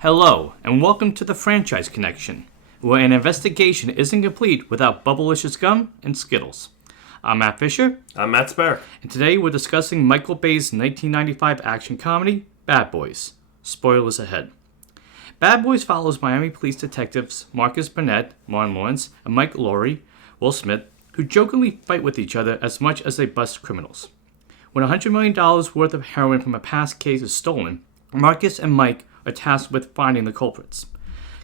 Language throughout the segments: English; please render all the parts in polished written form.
Hello, and welcome to the Franchise Connection, where an investigation isn't complete without Bubblicious gum and Skittles. I'm Matt Fisher. I'm Matt Sparrow. And today we're discussing Michael Bay's 1995 action comedy, Bad Boys. Spoilers ahead. Bad Boys follows Miami police detectives Marcus Burnett, Martin Lawrence, and Mike Lowery, Will Smith, who jokingly fight with each other as much as they bust criminals. When $100 million worth of heroin from a past case is stolen, Marcus and Mike are tasked with finding the culprits.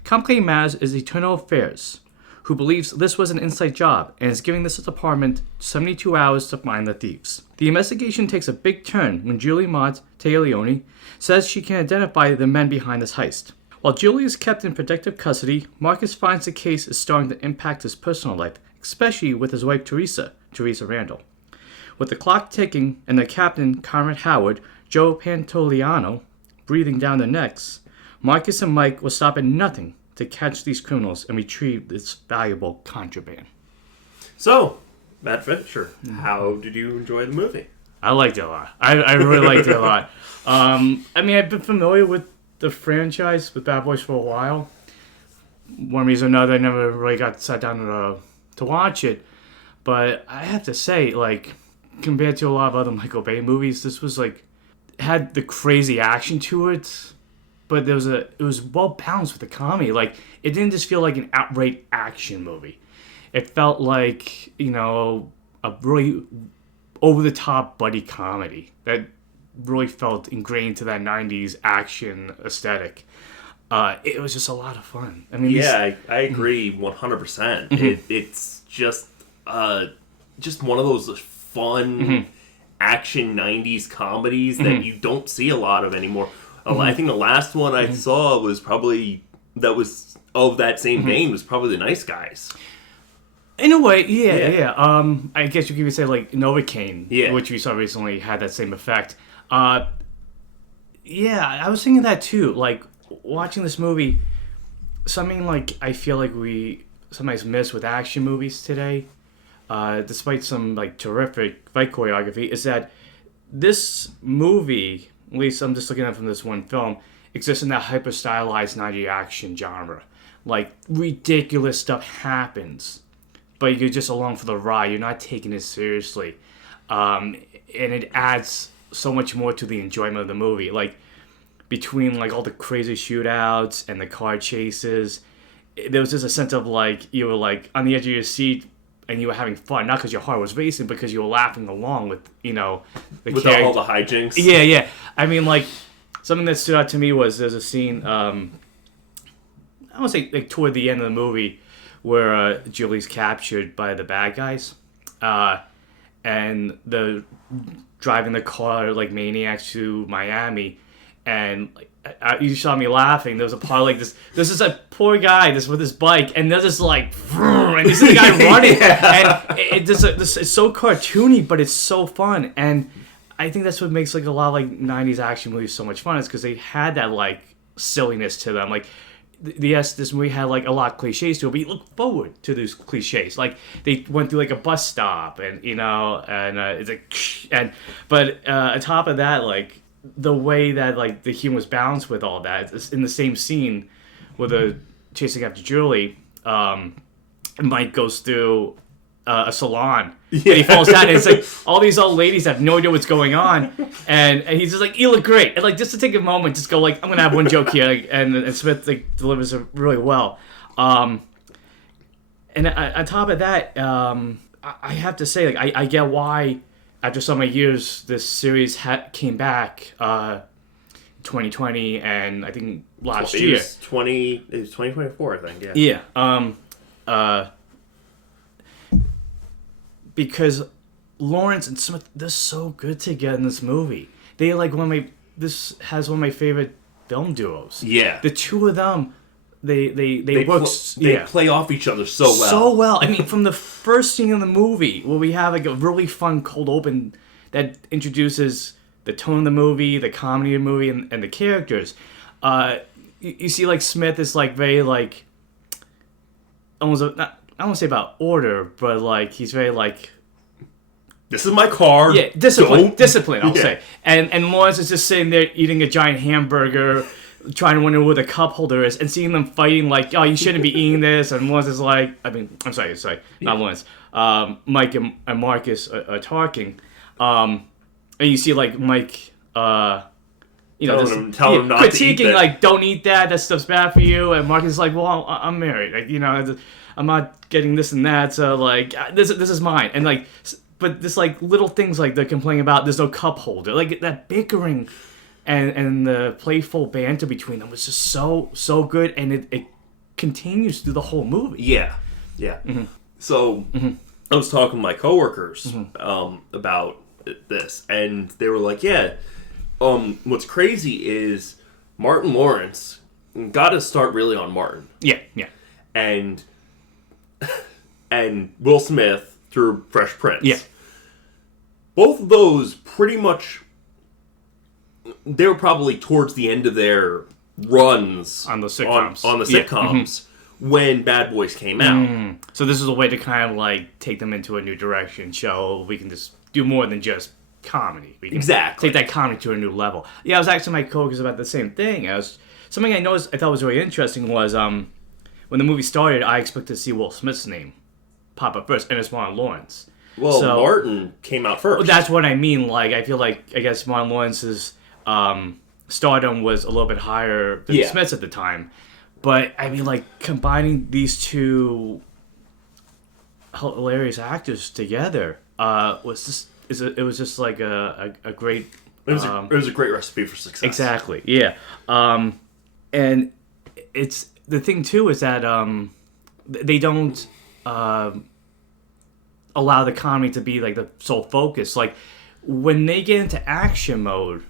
Complicating matters is Eternal Affairs, who believes this was an inside job and is giving this department 72 hours to find the thieves. The investigation takes a big turn when Julie Maud Taglioni says she can identify the men behind this heist. While Julie is kept in protective custody, Marcus finds the case is starting to impact his personal life, especially with his wife Teresa Randall. With the clock ticking and the captain, Conrad Howard, Joe Pantoliano, breathing down their necks, Marcus and Mike will stop at nothing to catch these criminals and retrieve this valuable contraband. So, Matt Fisher, how did you enjoy the movie? I liked it a lot. I really liked it a lot. I've been familiar with the franchise with Bad Boys for a while. One reason or another, I never really got sat down to watch it. But I have to say, compared to a lot of other Michael Bay movies, this was had the crazy action to it, but it was well balanced with the comedy. It didn't just feel like an outright action movie. It felt like, a really over the top buddy comedy that really felt ingrained to that 90s action aesthetic. It was just a lot of fun. I agree 100%. Mm-hmm. It's just one of those fun action 90s comedies that you don't see a lot of anymore. I think the last one I saw was probably of that same vein was probably The Nice Guys. In a way, yeah. I guess you could even say Novocaine, which we saw recently, had that same effect. I was thinking that too. Watching this movie, something I feel like we sometimes miss with action movies today, despite some terrific fight choreography, is that this movie, at least I'm just looking at it from this one film, exists in that hyper stylized 90s action genre. Ridiculous stuff happens, but you're just along for the ride. You're not taking it seriously, and it adds so much more to the enjoyment of the movie. Between all the crazy shootouts and the car chases, there was just a sense of you were on the edge of your seat. And you were having fun, not because your heart was racing, because you were laughing along with, with all the hijinks. Yeah. Something that stood out to me was there's a scene, I want to say toward the end of the movie, where Julie's captured by the bad guys, and they're driving the car like maniacs to Miami, and you saw me laughing. There was a part this is a poor guy with his bike, and they're just and you see the guy running, and it's so cartoony, but it's so fun. And I think that's what makes a lot of 90s action movies so much fun, is because they had that silliness to them. Yes, this movie had a lot of cliches to it, but you look forward to those cliches. They went through a bus stop, and it's but on top of that, the way that the humor was balanced with all that, in the same scene where they're chasing after Julie, Mike goes through a salon, and he falls down, and it's all these old ladies have no idea what's going on, and he's just you look great, and just to take a moment, just go I'm gonna have one joke here, and Smith delivers it really well, and on top of that, I have to say I get why after so many years this series came back 2020, and I think last year. It was 2024, I think, yeah. Yeah. Because Lawrence and Smith, they're so good together in this movie. They this has one of my favorite film duos. Yeah. The two of them, they work. They play off each other so well. So well. From the first scene in the movie where we have a really fun cold open that introduces the tone of the movie, the comedy of the movie, and the characters. You see, Smith is very almost I don't want to say about order, but he's very this is my car. Yeah, discipline. I'll say. And Lawrence is just sitting there eating a giant hamburger, trying to wonder where the cup holder is, and seeing them fighting like, oh, you shouldn't be eating this, and Lawrence is like, I'm sorry, not Lawrence. Mike and Marcus are talking, and you see like Mike, telling him not to eat critiquing that. like, don't eat that stuff's bad for you, and Marcus is like, well, I'm married, like, I'm not getting this and that, so like this is mine, and like, but this like little things like they're complaining about, there's no cup holder, like that bickering. And the playful banter between them was just so good, and it continues through the whole movie. Yeah. Mm-hmm. So I was talking to my coworkers about this, and they were like, "Yeah, what's crazy is Martin Lawrence got to start really on Martin, Yeah, and Will Smith through Fresh Prince. Yeah. Both of those pretty much." They were probably towards the end of their runs on the sitcoms. On the sitcoms when Bad Boys came out. So this is a way to kind of like take them into a new direction. Show we can just do more than just comedy. We can Exactly. take that comedy to a new level. Yeah, I was asking my coworkers about the same thing. Something I noticed I thought was really interesting was when the movie started, I expected to see Will Smith's name pop up first, and it's Martin Lawrence. Well, Martin came out first. That's what I mean. Like, I feel like, I guess Martin Lawrence's stardom was a little bit higher than Smith's at the time. But, I mean, like, combining these two hilarious actors together was just like a great... It was a great recipe for success. Exactly, yeah. And it's... The thing, too, is that they don't... allow the comedy to be like the sole focus. Like when they get into action mode,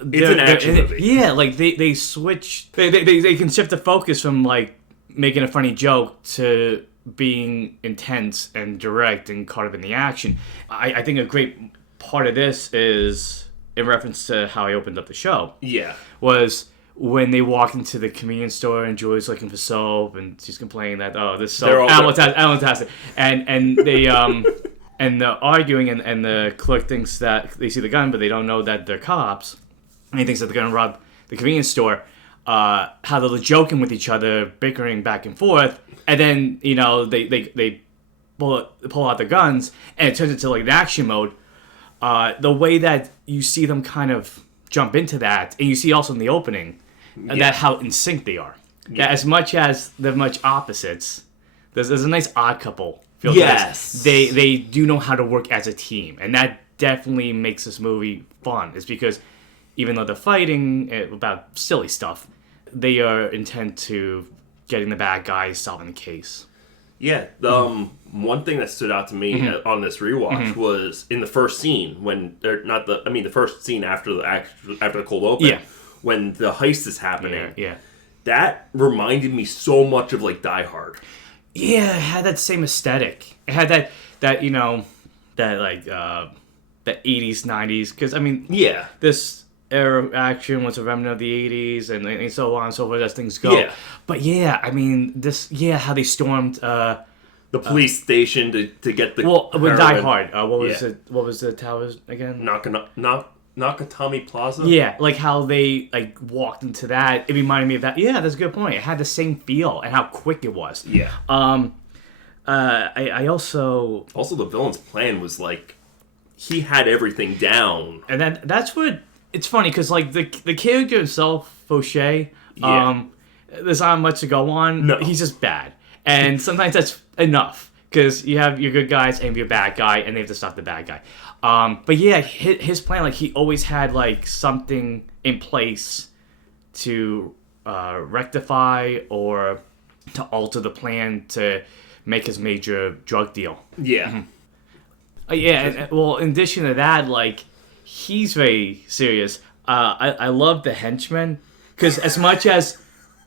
it's an action movie. Yeah, like they switch. They can shift the focus from like making a funny joke to being intense and direct and caught up in the action. I think a great part of this is in reference to how I opened up the show. Yeah, was when they walk into the convenience store and Julie's looking for soap and she's complaining that this soap fantastic, and they and the arguing and the clerk thinks that they see the gun but they don't know that they're cops, and he thinks that they're gonna rob the convenience store. How they're joking with each other, bickering back and forth, and then they pull out the guns and it turns into like an action mode. The way that you see them kind of jump into that, and you see also in the opening that how in sync they are. Yeah. That as much as they're much opposites, there's a nice odd couple feel to yes. this. They do know how to work as a team, and that definitely makes this movie fun. It's because even though they're fighting about silly stuff, they are intent to getting the bad guys, solving the case. Yeah, one thing that stood out to me on this rewatch was in the first scene when the first scene after the cold open, when the heist is happening. Yeah. That reminded me so much of like Die Hard. Yeah, it had that same aesthetic. It had that that 80s, 90s, because I mean, this era of action was a remnant of the 80s and so on and so forth as things go. Yeah. But yeah, I mean, how they stormed the police station to get the with Die Hard. What was the towers again? Nakatomi Plaza? Yeah, like how they like walked into that. It reminded me of that. Yeah, that's a good point. It had the same feel and how quick it was. Yeah. I also the villain's plan was like he had everything down. And that's what it's funny because like the character himself, Fauché, there's not much to go on. No. He's just bad, and sometimes that's enough because you have your good guys and your bad guy, and they have to stop the bad guy. But yeah, his plan, like he always had like something in place to rectify or to alter the plan to make his major drug deal. Yeah. Well, in addition to that, like he's very serious. I love the henchmen because as much as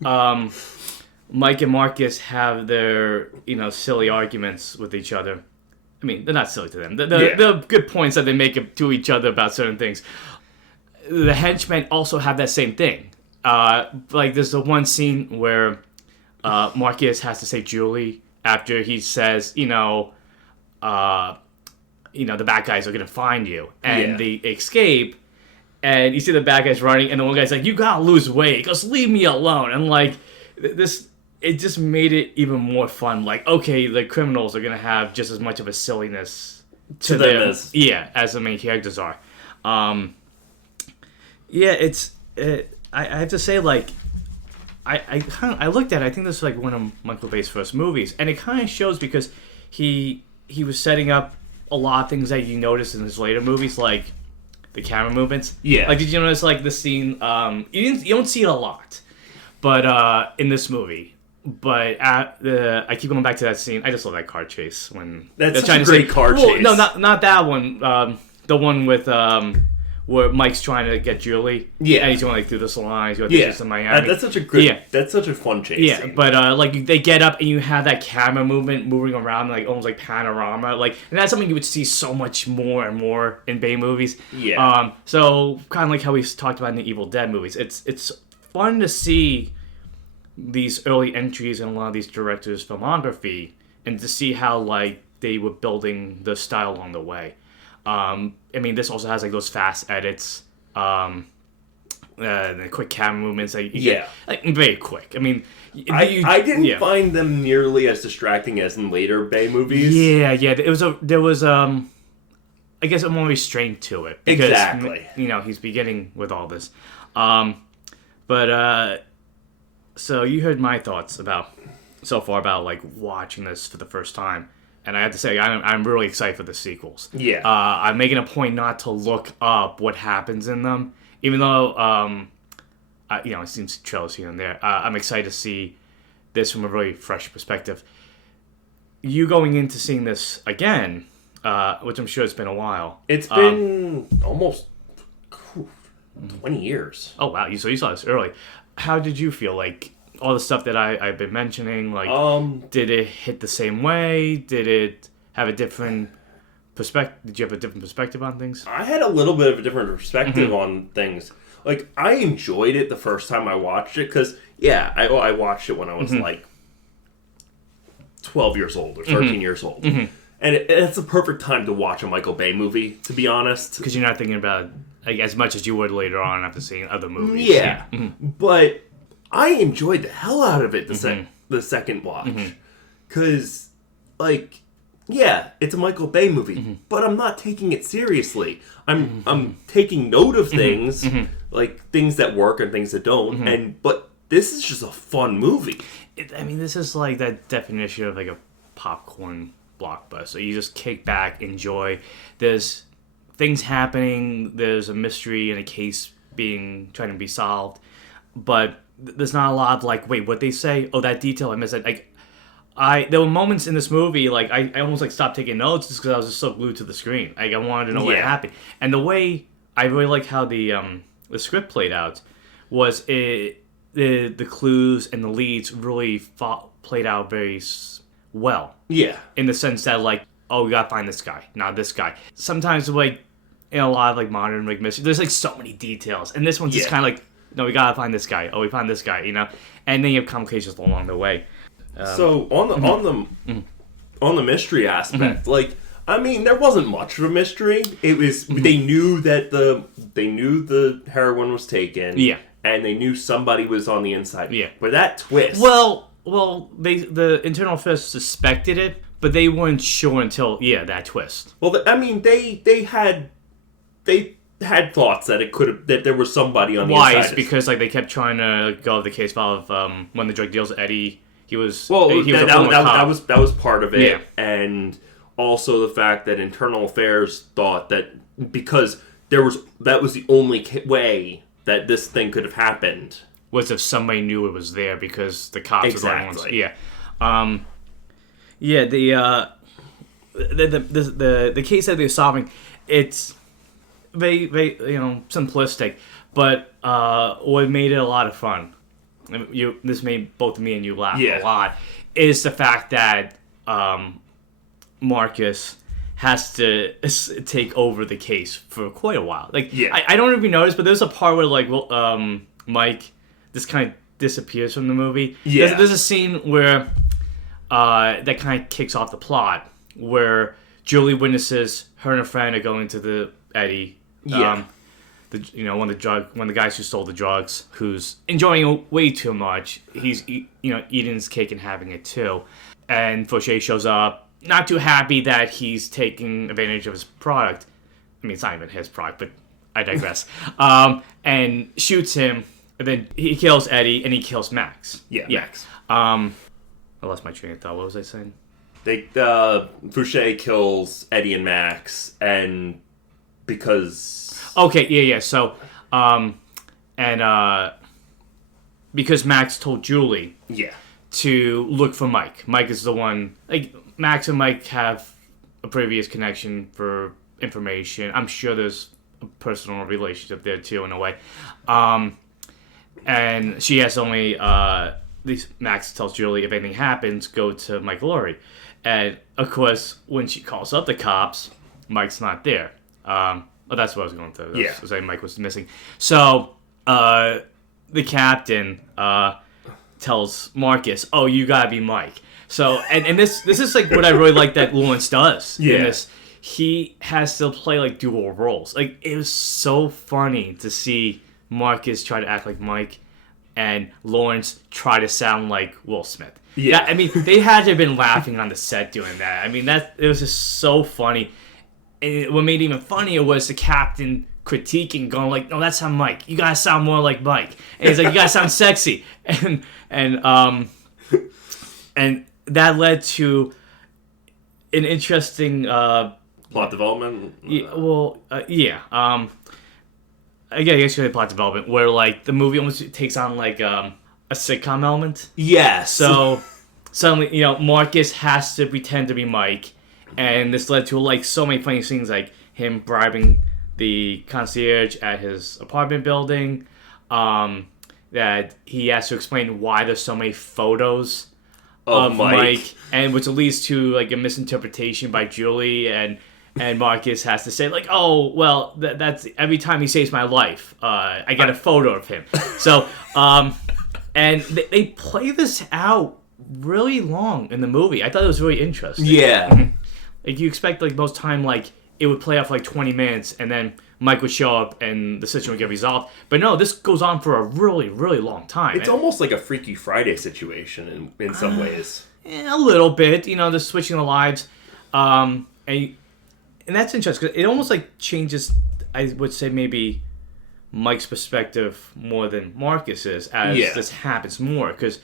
Mike and Marcus have their silly arguments with each other. I mean, they're not silly to them. They're good points that they make to each other about certain things. The henchmen also have that same thing. Like, there's the one scene where Marcus has to save Julie after he says, the bad guys are going to find you. And they escape, and you see the bad guys running, and the one guy's like, "You gotta lose weight." He goes, "Leave me alone." And like this, it just made it even more fun. Like, okay, the criminals are gonna have just as much of a silliness to them as the main characters are. I have to say, like, I looked at it, I think this is like one of Michael Bay's first movies, and it kind of shows because he was setting up a lot of things that you notice in his later movies, like the camera movements. Yeah. Like, did you notice, like, the scene, you don't see it a lot, but in this movie. But I keep going back to that scene. I just love that car chase when that's such a great car chase. No, not that one. The one with where Mike's trying to get Julie. Yeah, and he's going like through the salon. He's going to Miami. That's such a great. That's such a fun chase. Yeah, scene. But like they get up and you have that camera movement moving around like almost like panorama, like, and that's something you would see so much more and more in Bay movies. Yeah. So kind of like how we talked about in the Evil Dead movies. It's fun to see these early entries in a lot of these directors' filmography, and to see how like they were building the style along the way. I mean, this also has like those fast edits, the quick camera movements. Like, like very quick. I mean, I didn't find them nearly as distracting as in later Bay movies. Yeah. There was I guess a more restraint to it because, exactly. He's beginning with all this, So you heard my thoughts so far about like watching this for the first time, and I have to say I'm really excited for the sequels. Yeah. I'm making a point not to look up what happens in them, even though it seems trailers here and there. I'm excited to see this from a really fresh perspective. You going into seeing this again, which I'm sure it's been a while. It's been almost 20 years. Oh wow! So you saw this early. How did you feel? Like, all the stuff that I've been mentioning, like, did it hit the same way? Did it have a different perspective? Did you have a different perspective on things? I had a little bit of a different perspective on things. Like, I enjoyed it the first time I watched it, because, I watched it when I was, like, 12 years old or 13 years old. And it's a perfect time to watch a Michael Bay movie, to be honest. Because you're not thinking about like as much as you would later on after seeing other movies. Yeah. But I enjoyed the hell out of it the second watch. Because, like, it's a Michael Bay movie, but I'm not taking it seriously. I'm taking note of things, like things that work and things that don't, but this is just a fun movie. This is like that definition of like a popcorn blockbuster. You just kick back, enjoy. There's things happening, there's a mystery and a case trying to be solved, but there's not a lot of like, wait, what they say? Oh, that detail I missed it. Like, there were moments in this movie like I almost like stopped taking notes just because I was just so glued to the screen. Like, I wanted to know what happened, and the way I really like how the script played out was the clues and the leads really played out very well. Yeah, in the sense that like, oh, we gotta find this guy, not this guy. Sometimes like in a lot of like modern like mystery, there's like so many details, and this one's just kind of like, no, we gotta find this guy. Oh, we found this guy, and then you have complications along the way. So on the mystery aspect, like, I mean, there wasn't much of a mystery. It was they knew that the heroin was taken. Yeah, and they knew somebody was on the inside. Yeah, but that twist. Well, the internal affairs suspected it, but they weren't sure until that twist. Well, I mean, they had thoughts that there was somebody on the inside. Why? It's because like they kept trying to go over the case file of when the drug deals Eddie. He was that was part of it, and also the fact that internal affairs thought that because that was the only way that this thing could have happened was if somebody knew it was there because the cops were the only ones. The case that they're solving, it's very, very simplistic, but what made it a lot of fun. This made both me and you laugh a lot. Is the fact that Marcus has to take over the case for quite a while. Like, I don't know if you noticed, but there's a part where like Mike just kind of disappears from the movie. Yeah, there's a scene where that kind of kicks off the plot where Julie witnesses her and a friend are going to the Eddie. one of the guys who stole the drugs, who's enjoying it way too much. He's eating his cake and having it too, and Fauché shows up, not too happy that he's taking advantage of his product. I mean, it's not even his product, but I digress. And shoots him, and then he kills Eddie, and he kills Max. Yeah, Max. I lost my train of thought. What was I saying? Fauché kills Eddie and Max, and because... Okay, yeah. So, because Max told Julie... Yeah. To look for Mike. Mike is the one... Like, Max and Mike have a previous connection for information. I'm sure there's a personal relationship there, too, in a way. And she has only... Max tells Julie, if anything happens, go to Mike Lowery. And, of course, when she calls up the cops, Mike's not there. Well, that's what I was going through. I was saying Mike was missing. So, the captain tells Marcus, oh, you gotta be Mike. So, and this is like what I really like that Lawrence does. Yeah. In this. He has to play like dual roles. Like, it was so funny to see Marcus try to act like Mike and Lawrence try to sound like Will Smith. Yeah. I mean, they had to have been laughing on the set doing that. I mean, it was just so funny. And what made it even funnier was the captain critiquing, going like, no, that's not Mike. You gotta sound more like Mike. And he's like, you gotta sound sexy. And that led to an interesting... plot development? I guess you had plot development where like the movie almost takes on like a sitcom element. Yes. So suddenly, Marcus has to pretend to be Mike, and this led to like so many funny scenes, like him bribing the concierge at his apartment building, that he has to explain why there's so many photos of Mike, and which leads to like a misinterpretation by Julie, and Marcus has to say like, oh, well, that's every time he saves my life, I get a photo of him. So, and they play this out really long in the movie. I thought it was really interesting. Yeah. Like, you expect like most time like it would play off for like 20 minutes, and then Mike would show up and the situation would get resolved. But no, this goes on for a really, really long time. It's almost like a Freaky Friday situation in some ways. A little bit, the switching the lives. And that's interesting, because it almost like changes, I would say, maybe Mike's perspective more than Marcus's as this happens more. Because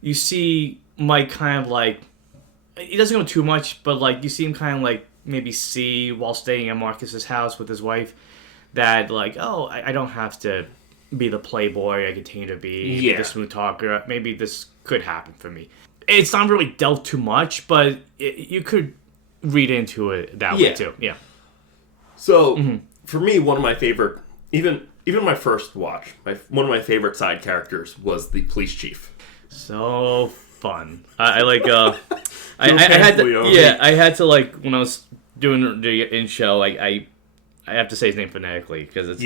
you see Mike kind of like, he doesn't go too much, but like you see him kind of like maybe see while staying at Marcus's house with his wife that like, oh, I don't have to be the playboy I continue to be, the smooth talker. Maybe this could happen for me. It's not really dealt too much, but you could read into it that way too. Yeah. So for me, one of my favorite, even my first watch, one of my favorite side characters was the police chief. So fun. I like. I had to. I had to like when I was doing the in-show. Like I have to say his name phonetically because it's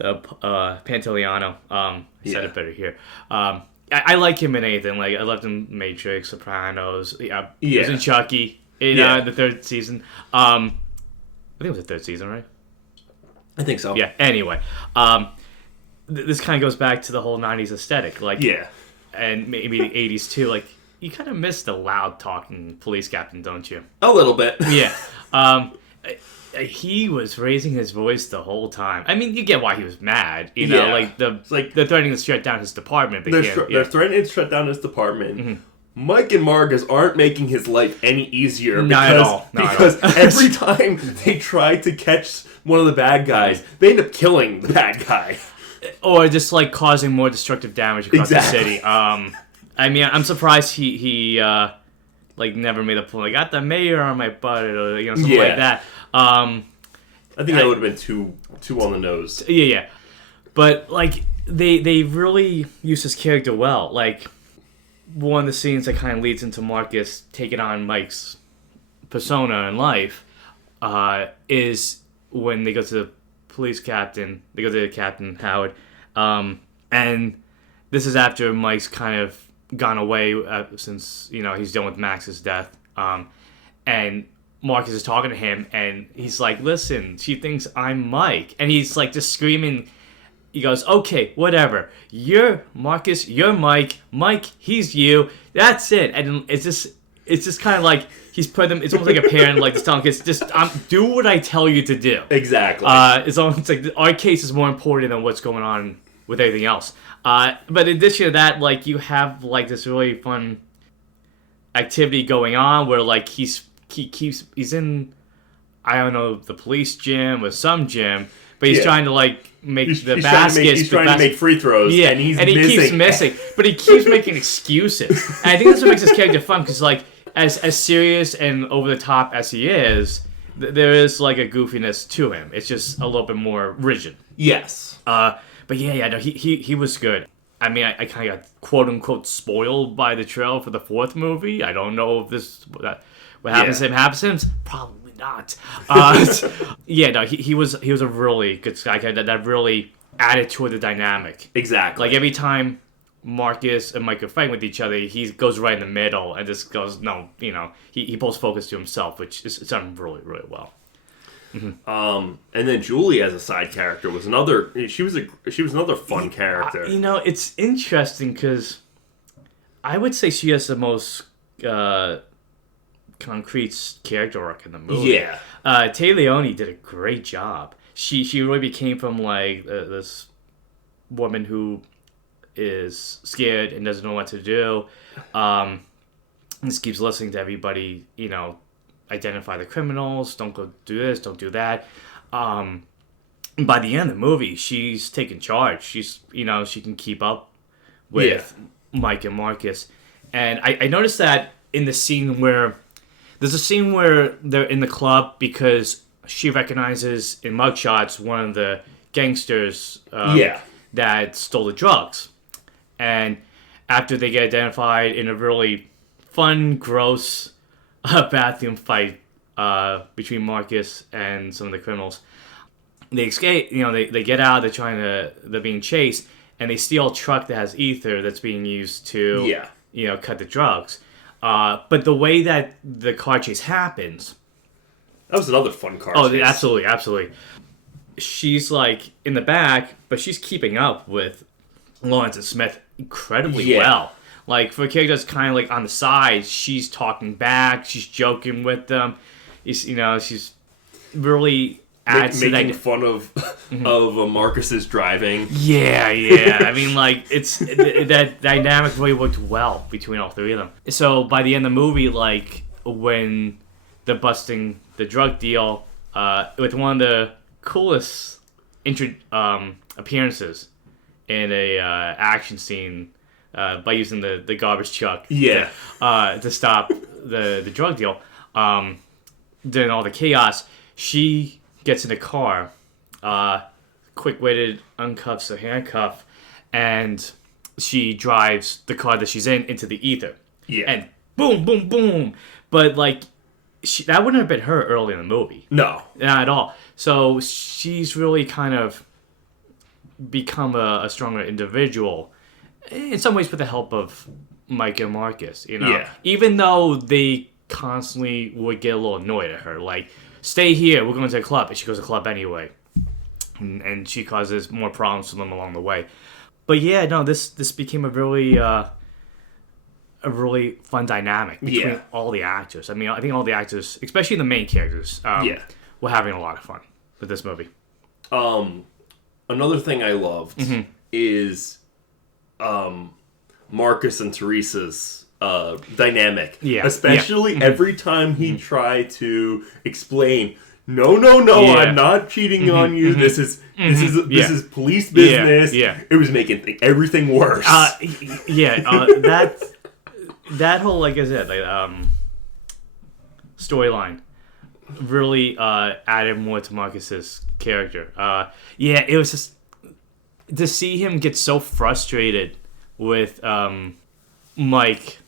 Pantoliano. I said it better here. I like him in anything. Like I loved him in Matrix, Sopranos. He was in Chucky in the third season. I think it was the third season, right? I think so. Yeah. Anyway, this kind of goes back to the whole '90s aesthetic, like and maybe the '80s too. Like you kind of miss the loud talking police captain, don't you? A little bit. Yeah. He was raising his voice the whole time. I mean, you get why he was mad. Like they're threatening to shut down his department. They're threatening to shut down his department. Mm-hmm. Mike and Marcus aren't making his life any easier because every time they try to catch one of the bad guys, they end up killing the bad guy. Or just like causing more destructive damage across the city. I mean, I'm surprised he like never made a point. I got the mayor on my butt or something like that. I think that would have been too on the nose. Yeah. But like they really use his character well. Like one of the scenes that kind of leads into Marcus taking on Mike's persona in life is when they go to the police captain. They go to Captain Howard, and this is after Mike's kind of gone away since he's done with Max's death, and Marcus is talking to him, and he's like, listen, she thinks I'm Mike. And he's like just screaming. He goes, okay, whatever. You're Marcus, you're Mike. Mike, he's you. That's it. And it's just kind of like he's put them. It's almost like a parent like just telling kids, just do what I tell you to do. Exactly. It's almost like our case is more important than what's going on with everything else. But in addition to that, like you have like this really fun activity going on where like he's in, I don't know, the police gym or some gym, but he's trying to like make the baskets. He's trying to make free throws. Yeah, and he keeps missing, but he keeps making excuses. And I think that's what makes this character fun because like as serious and over the top as he is, there is like a goofiness to him. It's just a little bit more rigid. Yes. But no, he was good. I mean, I kind of got quote-unquote spoiled by the trail for the fourth movie. I don't know if what happens to him happens to him. Probably not. No, he was a really good guy that really added to the dynamic. Exactly. Like, every time Marcus and Mike are fighting with each other, he goes right in the middle and just goes, no, he pulls focus to himself, which is done really, really well. And then Julie as a side character was another. She was another fun character. It's interesting because I would say she has the most concrete character arc in the movie. Yeah. Tay Leone did a great job. She really became from like this woman who is scared and doesn't know what to do. And just keeps listening to everybody. Identify the criminals, don't go do this, don't do that. By the end of the movie, she's taking charge. She's, she can keep up with Mike and Marcus. And I noticed that in the scene there's a scene where they're in the club because she recognizes in mugshots one of the gangsters that stole the drugs. And after they get identified in a really fun, gross bathroom fight between Marcus and some of the criminals. They escape, they get out, they're being chased, and they steal a truck that has ether that's being used to, cut the drugs. But the way that the car chase happens... That was another fun car chase. Oh, absolutely. She's, like, in the back, but she's keeping up with Lawrence and Smith incredibly well. Like, for a character that's kind of, like, on the side, she's talking back, she's joking with them. She's really adds to that. Making fun of Marcus's driving. Yeah. I mean, like, that dynamic really worked well between all three of them. So, by the end of the movie, like, when they're busting the drug deal, with one of the coolest appearances in a action scene, by using the garbage truck to stop the drug deal. During all the chaos, she gets in the car, quick-witted uncuffs a handcuff, and she drives the car that she's in into the ether. Yeah. And boom, boom, boom. But, like, that wouldn't have been her early in the movie. No. Not at all. So she's really kind of become a stronger individual, in some ways with the help of Mike and Marcus, Yeah. Even though they constantly would get a little annoyed at her. Like, stay here, we're going to the club. And she goes to the club anyway. And she causes more problems for them along the way. But yeah, no, this became a really fun dynamic between all the actors. I mean, I think all the actors, especially the main characters, were having a lot of fun with this movie. Another thing I loved is Marcus and Teresa's dynamic. Yeah. Especially every time he tried to explain, no, I'm not cheating on you. This is police business. It was making everything worse. That whole, like I said, storyline really added more to Marcus's character. It was just to see him get so frustrated with Mike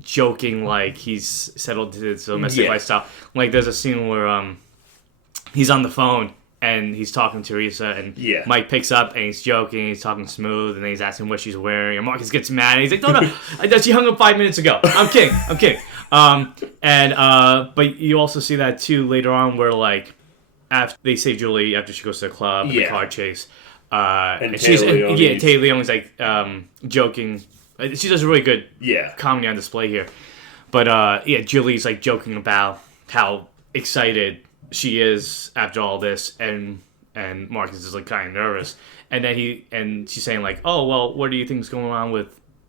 joking like he's settled to his domestic lifestyle. Like, there's a scene where he's on the phone and he's talking to Teresa, and Mike picks up, and he's joking, he's talking smooth, and then he's asking what she's wearing, and Marcus gets mad, and he's like, no, I thought she hung up 5 minutes ago. I'm kidding. But you also see that, too, later on, where, like, after they save Julie after she goes to the club, the car chase, and Taylor Leone's, like, joking. She does a really good comedy on display here. But, Julie's, like, joking about how excited she is after all this, and Marcus is, like, kind of nervous. And then she's saying, like, oh, well, what do you think's going on with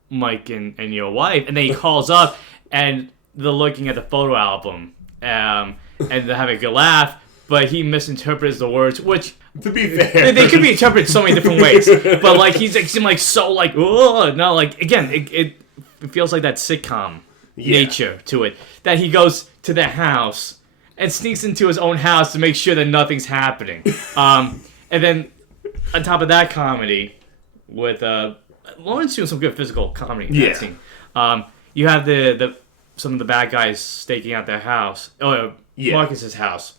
Mike and your wife? And then he calls up, and they're looking at the photo album, and they're having a good laugh, but he misinterprets the words, which... To be fair, they could be interpreted so many different ways. But, like, he's like, seemed like so, like, oh, no, like, again, it feels like that sitcom nature to it. That he goes to their house and sneaks into his own house to make sure that nothing's happening. And then, on top of that comedy, with Lawrence doing some good physical comedy in that scene. You have some of the bad guys staking out their house, Marcus's house.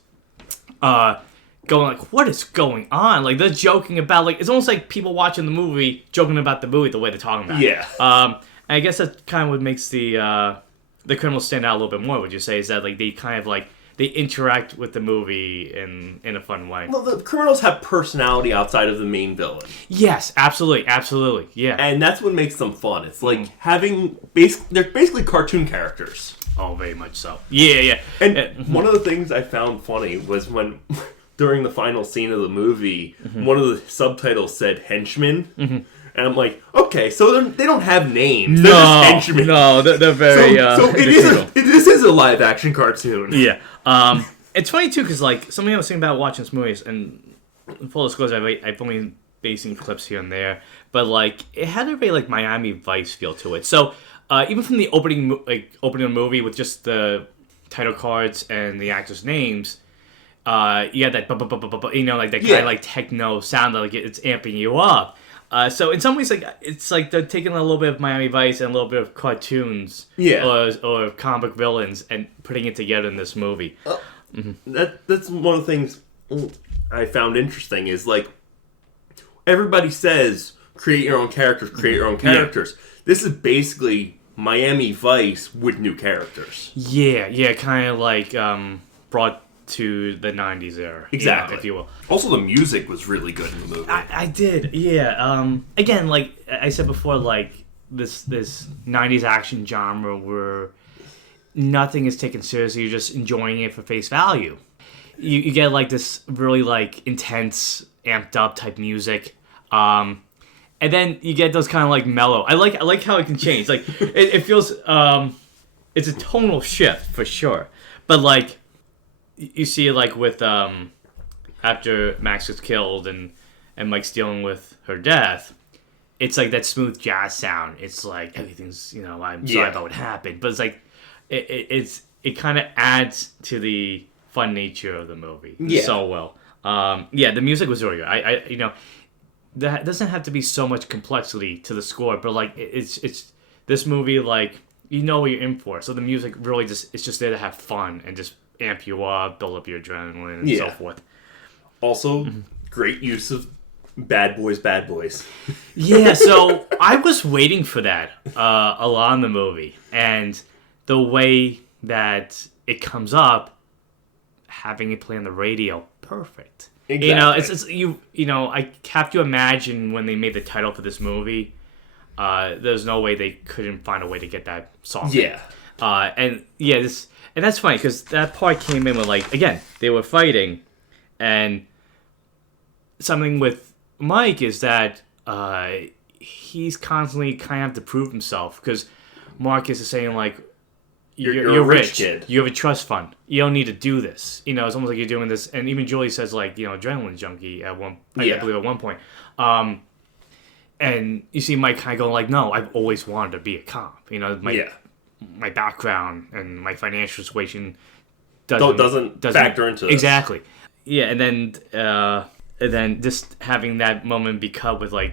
Going like, what is going on? Like, they're joking about, like, it's almost like people watching the movie joking about the movie the way they're talking about it. And I guess that kind of what makes the criminals stand out a little bit more, would you say, is that, like, they kind of, like, they interact with the movie in a fun way. Well, the criminals have personality outside of the main villain. Yes, absolutely, yeah. And that's what makes them fun. It's like they're basically cartoon characters. Oh, very much so. Yeah. And one of the things I found funny was when... during the final scene of the movie, one of the subtitles said henchman. And I'm like, okay, so they don't have names. They're just henchmen. No, they're very... this is a live-action cartoon. Yeah. It's funny, too, because, like, something I was thinking about watching this movie, and full disclosure, I've only been basing clips here and there, but, like, it had a very, like, Miami Vice feel to it. So, even from the opening of the movie with just the title cards and the actors' names... you have that, you know, like that kind of like techno sound, like it's amping you up. So in some ways, like it's like they're taking a little bit of Miami Vice and a little bit of cartoons, or comic villains, and putting it together in this movie. That's one of the things I found interesting is like everybody says create your own characters, This is basically Miami Vice with new characters. Yeah, kind of like brought to the 90s era. Exactly. If you will. Also, the music was really good in the movie. I did, yeah. Again, like I said before, like this 90s action genre where nothing is taken seriously, you're just enjoying it for face value. You get like this really like intense, amped up type music. And then you get those kind of like mellow. I like how it can change. Like it feels it's a tonal shift for sure. But like you see it like with after Max gets killed and Mike's dealing with her death, it's like that smooth jazz sound. It's like everything's, you know, I'm sorry about what happened, but it's like it kind of adds to the fun nature of the movie so well. The music was really good. I you know, that doesn't have to be so much complexity to the score, but like it's this movie, like you know what you're in for. So the music really it's just there to have fun and just amp you up, build up your adrenaline, and so forth. Also, great use of Bad Boys. Yeah, so I was waiting for that a lot in the movie, and the way that it comes up, having it play on the radio, perfect. Exactly. You know, it's you know, I have to imagine when they made the title for this movie, there's no way they couldn't find a way to get that song. Yeah. And that's funny, because that part came in with, like, again, they were fighting, and something with Mike is that he's constantly kind of have to prove himself, because Marcus is saying, like, you're a rich, kid. You have a trust fund. You don't need to do this. You know, it's almost like you're doing this, and even Julie says, like, you know, adrenaline junkie I believe at one point. And you see Mike kind of going, like, no, I've always wanted to be a cop. You know, my background and my financial situation doesn't factor into this. Exactly. Yeah, and then just having that moment be cut with like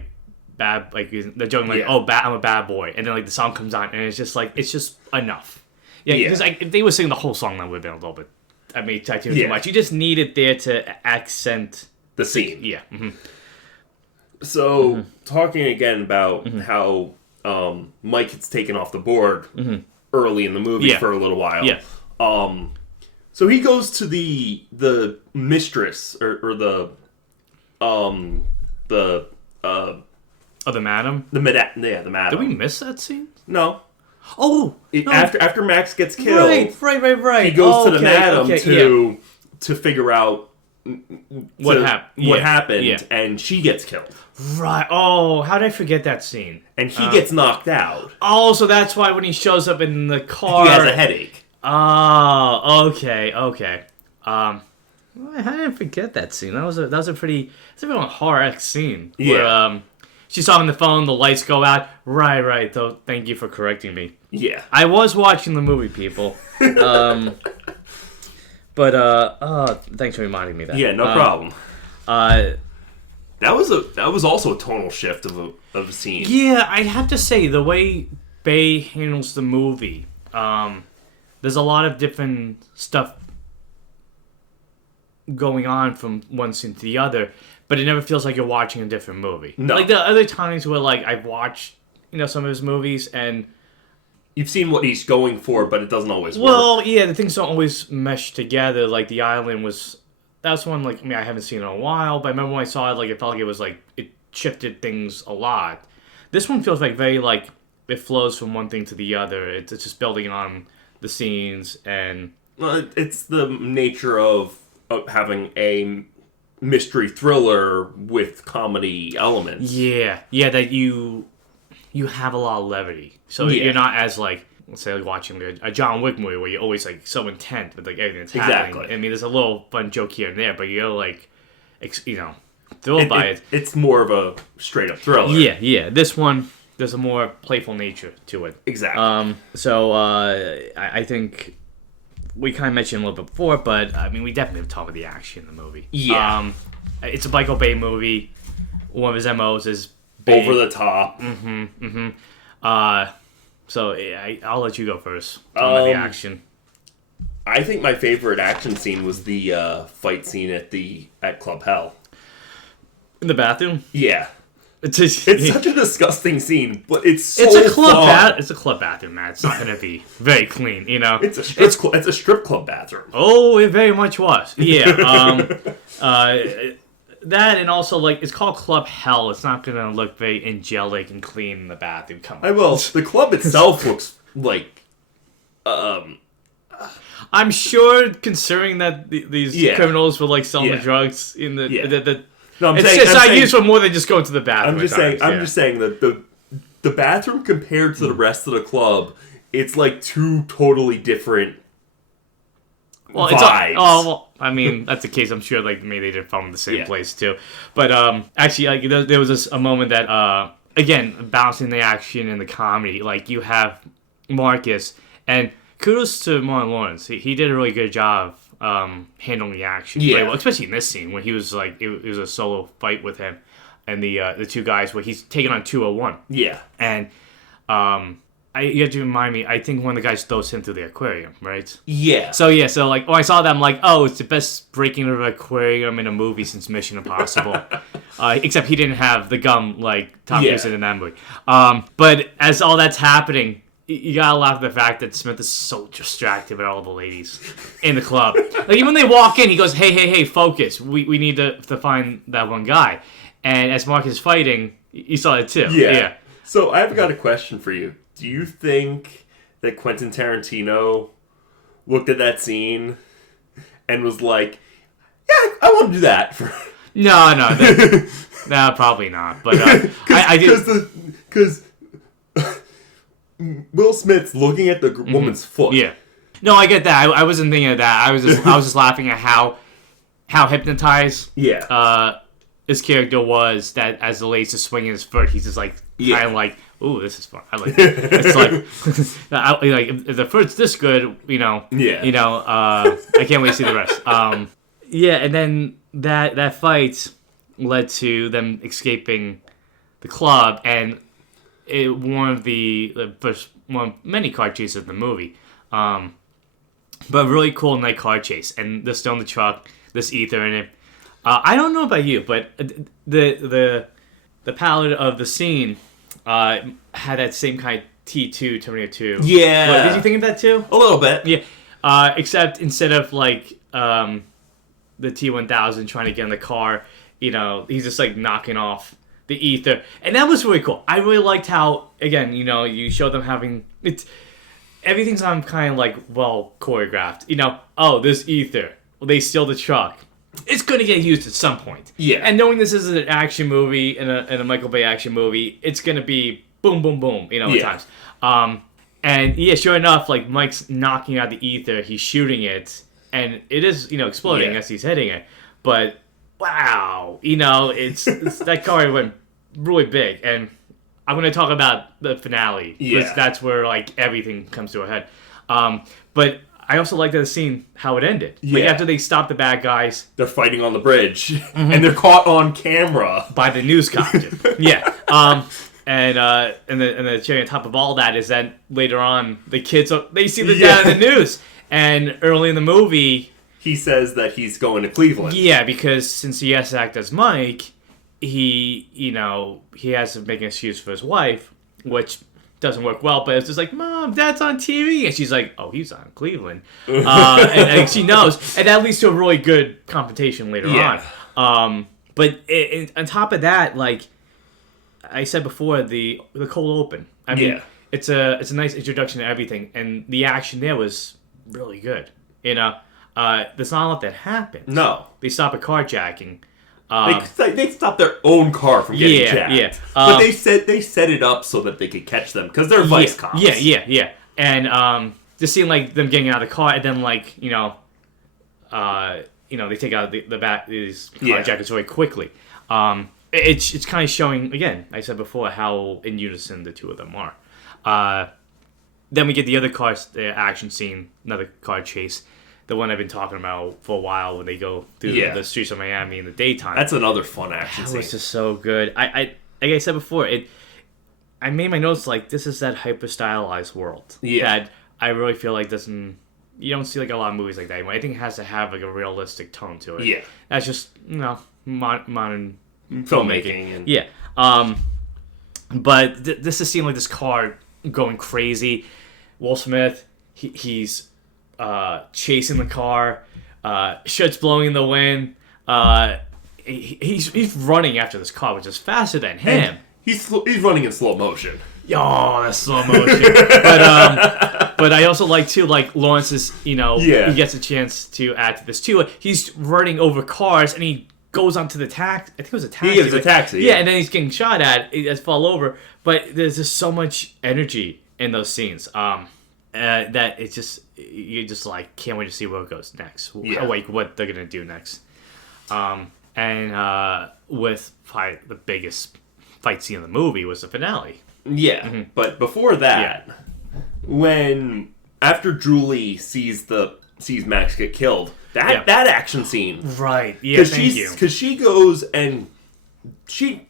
bad, like the joke, like I'm a bad boy, and then like the song comes on and it's just enough. Yeah, because like if they were singing the whole song, that would have been a little bit touching too much. You just need it there to accent the scene. Yeah. So, talking again about how Mike gets taken off the board early in the movie for a little while. Yeah. So he goes to the mistress or the madam. The madam. Did we miss that scene? No. Oh, no. After Max gets killed, right. He goes to the madam to figure out what happened, and she gets killed. Right. Oh, how did I forget that scene? And he gets knocked out. Oh, so that's why when he shows up in the car, he has a headache. Oh, okay. How did I forget that scene? That was a pretty horror-esque scene. Yeah. Where, she saw him on the phone, the lights go out. Right. Though, thank you for correcting me. Yeah. I was watching the movie, people. But thanks for reminding me that. Yeah, no problem. That was also a tonal shift of a scene. Yeah, I have to say the way Bay handles the movie, there's a lot of different stuff going on from one scene to the other, but it never feels like you're watching a different movie. No. Like the other times where like I've watched, some of his movies and you've seen what he's going for, but it doesn't always work. Well, yeah, the things don't always mesh together. Like The Island that's one like I haven't seen it in a while, but I remember when I saw it, like it felt like it was like it shifted things a lot. This one feels like very like it flows from one thing to the other. It's just building on the scenes and well, it's the nature of having a mystery thriller with comedy elements. Yeah, that you have a lot of levity, so you're not as like, let's say, like watching a John Wick movie where you're always like so intent with like everything that's happening. I mean, there's a little fun joke here and there, but you're like, thrilled by it. It's more of a straight up thriller. Yeah. This one, there's a more playful nature to it. Exactly. So I think we kind of mentioned a little bit before, but I mean, we definitely have to talk about the action in the movie. Yeah. It's a Michael Bay movie. One of his MOs is Bay. Over the top. So I'll let you go first. Talk about the action. I think my favorite action scene was the fight scene at Club Hell. In the bathroom? Yeah. It's such a disgusting scene, but it's a club it's a club bathroom, man. It's not going to be very clean, It's a strip club bathroom. Oh, it very much was. Yeah. That and also like it's called Club Hell. It's not going to look very angelic and clean in the bathroom. Come on. The club itself looks like. I'm sure, considering that these criminals were like selling the drugs in the No, it's not used for more than just going to the bathroom. I'm just saying that the bathroom compared to the rest of the club, it's like two totally different vibes. I mean, that's the case. I'm sure like maybe they did film in the same place too. But actually, like there was a moment that again, balancing the action and the comedy. Like you have Marcus, and kudos to Martin Lawrence. He did a really good job handling the action. Yeah. Well, especially in this scene when he was like it was a solo fight with him and the two guys where he's taking on 201. Yeah. And you have to remind me, I think one of the guys throws him through the aquarium, right? Yeah. So like when I saw that, I'm like, oh, it's the best breaking of an aquarium in a movie since Mission Impossible. Except he didn't have the gum like Tom Cruise did in that movie. But as all that's happening, you gotta laugh at the fact that Smith is so distracted with all the ladies in the club. Like even when they walk in, he goes, "Hey, focus. We need to find that one guy." And as Mark is fighting, you saw it too. Yeah. So I've got a question for you. Do you think that Quentin Tarantino looked at that scene and was like, "Yeah, I want to do that"? No, probably not. But I did because. Will Smith's looking at the woman's foot. Yeah. No, I get that. I wasn't thinking of that. I was just laughing at how hypnotized his character was, that as the lady's just swinging his foot, he's just like kind of like, ooh, this is fun. I like it. It's like if the foot's this good, I can't wait to see the rest. And then that fight led to them escaping the club, and one of many car chases of the movie. But really cool night car chase, and they're still in the truck. This ether in it. I don't know about you, but the palette of the scene had that same kind of T2 Terminator 2. Yeah. What, did you think of that too? A little bit. Yeah. Except instead of like the T1000 trying to get in the car, he's just like knocking off the ether, and that was really cool. I really liked how, again, you show them having everything's on kind of like well choreographed. This ether, they steal the truck. It's going to get used at some point. Yeah. And knowing this is an action movie and a Michael Bay action movie, it's going to be boom, boom, boom, at times. And yeah, sure enough, like Mike's knocking out the ether, he's shooting it, and it is, exploding as he's hitting it. But wow, it's that car went really big, and I'm going to talk about the finale because that's where like everything comes to a head. But I also liked the scene how it ended. Like after they stopped the bad guys, they're fighting on the bridge, and they're caught on camera by the newscopter. And the cherry on top of all that is that later on the kids they see the dad in the news, and early in the movie he says that he's going to Cleveland. Yeah, because since he has to act as Mike, he has to make an excuse for his wife, which doesn't work well, but it's just like, Mom, Dad's on TV, and she's like, oh, he's on Cleveland, and she knows, and that leads to a really good confrontation later on. But on top of that, like I said before, the cold open. I mean, it's a nice introduction to everything, and the action there was really good. There's not a lot that happens. No, they stop a carjacking. They stopped their own car from getting jacked. But they set it up so that they could catch them because they're vice cops. Yeah. And just seeing like them getting out of the car, and then like they take out the back these carjackers really quickly. It's kind of showing again. I said before how in unison the two of them are. Then we get the other the action scene, another car chase. The one I've been talking about for a while when they go through the streets of Miami in the daytime. That's another fun action scene. It was just so good. Like I said before, I made my notes like this is that hyper stylized world that I really feel like you don't see like a lot of movies like that anymore. I think it has to have like a realistic tone to it. Yeah, that's just modern filmmaking. But this is seeing like this car going crazy. Will Smith, he's chasing the car, shit's blowing in the wind. He's running after this car, which is faster than him. And he's running in slow motion. Oh, that's slow motion. But I also like too, like Lawrence's, he gets a chance to add to this too. He's running over cars and he goes onto the taxi. I think it was a taxi. He gets a taxi. Yeah, and then he's getting shot at. He has fall over. But there's just so much energy in those scenes. That it's just you're just like can't wait to see where it goes next. Like what they're gonna do next. And with probably the biggest fight scene in the movie was the finale. Yeah, but before that, when after Julie sees Max get killed, that action scene, right? Yeah, thank you. Because she goes and she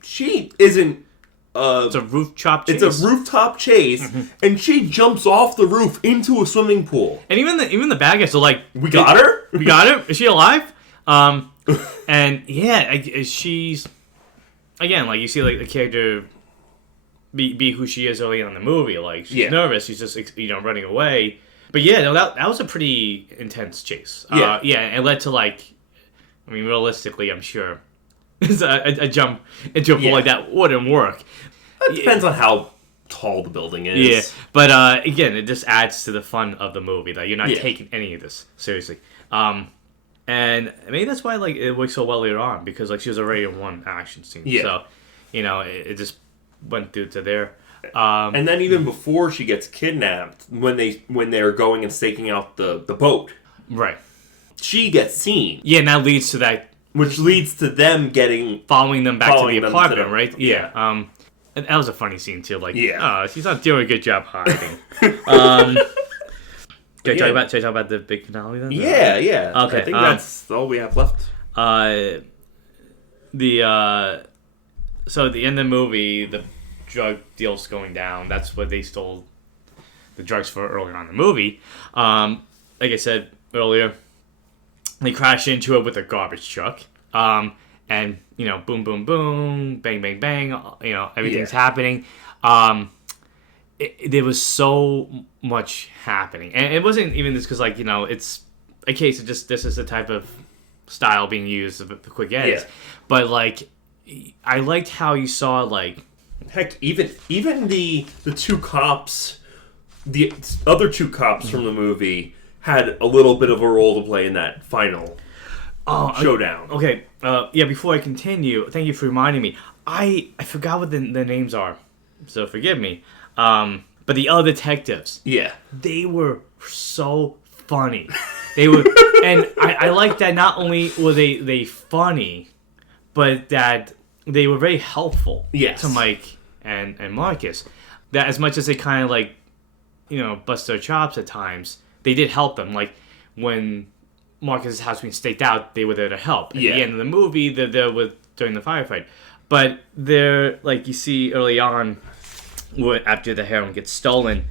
isn't. It's a rooftop chase. It's a rooftop chase, and she jumps off the roof into a swimming pool. And even the bad guys are like, "We got her. We got her. Is she alive?" And she's again like you see like the character be who she is early on in the movie. Like she's nervous. She's just running away. But that was a pretty intense chase. It led to like, I mean, realistically, I'm sure. a jump into a pool like that wouldn't work. It depends on how tall the building is. Yeah, but again, it just adds to the fun of the movie that you're not taking any of this seriously. And maybe that's why like it worked so well later on because like she was already in one action scene. Yeah. So, it just went through to there. And then even before she gets kidnapped, when they're going and staking out the boat, right? She gets seen. Yeah, and that leads to that. Which leads to them follling them back to the apartment, right? Yeah. And that was a funny scene too. Like, she's not doing a good job hiding. Should I talk about the big finale then? Yeah. Okay. I think that's all we have left. So at the end of the movie, the drug deal's going down. That's what they stole the drugs for earlier on in the movie. like I said earlier, they crash into it with a garbage truck. And, you know, boom, boom, boom, bang, bang, bang, you know, everything's happening. There was so much happening. And it wasn't even just because, like, you know, it's a case of just this is the type of style being used, the quick edits. Yeah. But, like, I liked how you saw, like... Heck, even the two cops, the other two cops from the movie had a little bit of a role to play in that final showdown. Okay, yeah, before I continue, thank you for reminding me. I forgot what the names are, so forgive me. But the other detectives, they were so funny. They were, and I like that not only were they funny, but that they were very helpful to Mike and Marcus. That as much as they kind of like, you know, bust their chops at times, they did help them. Like when Marcus's house being staked out, they were there to help. At the end of the movie, they're there during the firefight. But they're, like you see early on, after the heroin gets stolen,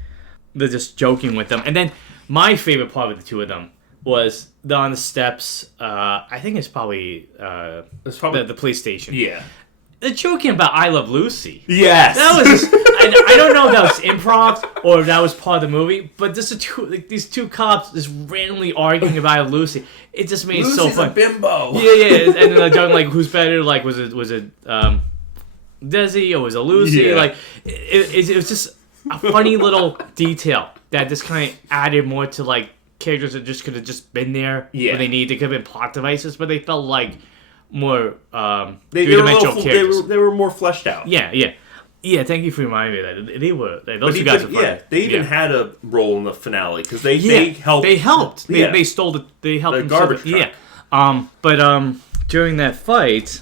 they're just joking with them. And then my favorite part of the two of them was they're on the steps. I think it's probably the police station. Yeah. They're joking about I Love Lucy. Yes. That was just, I don't know if that was improv or if that was part of the movie, but just these two cops just randomly arguing about I Love Lucy. It just made it so fun. Lucy's a bimbo. Yeah. And then joking like who's better? Like was it Desi or was it Lucy? Yeah. Like it was just a funny little detail that just kind of added more to like characters that just could have just been there when they needed. They could have been plot devices, but they felt like more three-dimensional characters. They were more fleshed out. Yeah. Thank you for reminding me of that. They were those two guys were funny. Yeah, they even had a role in the finale because they helped. They helped. They stole they helped the garbage truck. Yeah. But during that fight,